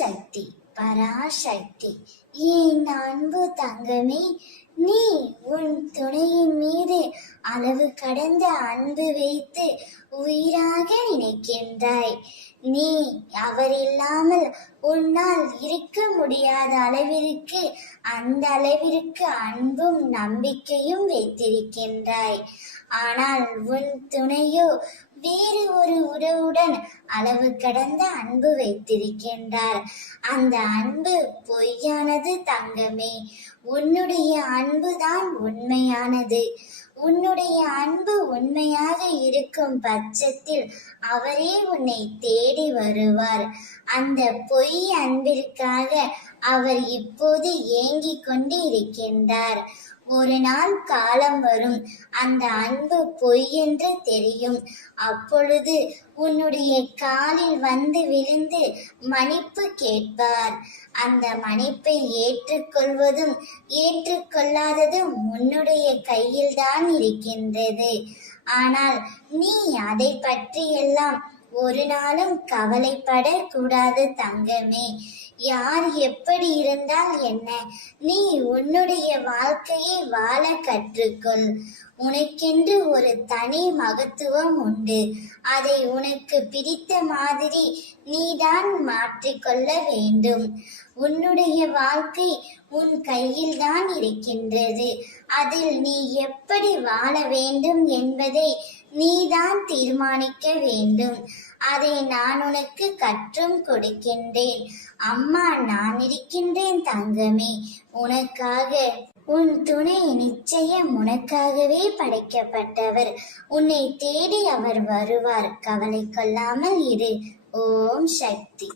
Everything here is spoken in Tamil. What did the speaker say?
சக்தி பராசக்தி. என் அன்பு தங்கமே, நீ உன் துணையின் மீது அளவு கடந்த அன்பு வைத்து உயிராக நினைக்கின்றாய். நீ அவர் இல்லாமல் உன்னால் இருக்க முடியாத அளவிற்கு அந்த அளவிற்கு அன்பும் நம்பிக்கையும் வைத்திருக்கின்றாய். ஆனால் உன் துணையோ வேறு ஒரு உறவுடன் அளவு கடந்த அன்பு வைத்திருக்கின்றார். அந்த அன்பு பொய்யானது தங்கமே. உன்னுடைய அன்புதான் உண்மையானது. உன்னுடைய அன்பு உண்மையாக இருக்கும் பட்சத்தில் அவரே உன்னை தேடி வருவார். அந்த பொய் அன்பிற்காக அவர் இப்போது ஏங்கிக் கொண்டு இருக்கின்றார். ஒரு நாள் காலம் வரும், அந்த அன்பு பொய் என்று தெரியும். அப்பொழுது உன்னுடைய காலில் வந்து விழுந்து மன்னிப்பு கேட்பார். அந்த மன்னிப்பை ஏற்றுக்கொள்வதும் ஏற்றுக்கொள்ளாததும் உன்னுடைய கையில்தான் இருக்கின்றது. ஆனால் நீ அதை பற்றியெல்லாம் ஒரு நாளும் கவலைப்படக்கூடாது தங்கமே. யார் எப்படி இருந்தால் என்ன, நீ உன்னுடைய வாழ்க்கையை வாழ கற்றுக்கொள். உனக்கென்று ஒரு தனி மகத்துவம் உண்டு. அதை உனக்கு பிடித்த மாதிரி நீதான் மாற்றிக்கொள்ள வேண்டும். உன்னுடைய வாழ்க்கை உன் கையில் தான் இருக்கின்றது. அதில் நீ எப்படி வாழ வேண்டும் என்பதை நீதான் தீர்மானிக்க வேண்டும். அதை நான் உனக்கு கற்றும் கொடுக்கின்றேன். அம்மா நான் இருக்கின்றேன் தங்கமே உனக்காக. உன் துணை நிச்சயம் உனக்காகவே படைக்கப்பட்டவர். உன்னை தேடி அவர் வருவார். கவலை கொள்ளாமல் இரு. ஓம் சக்தி.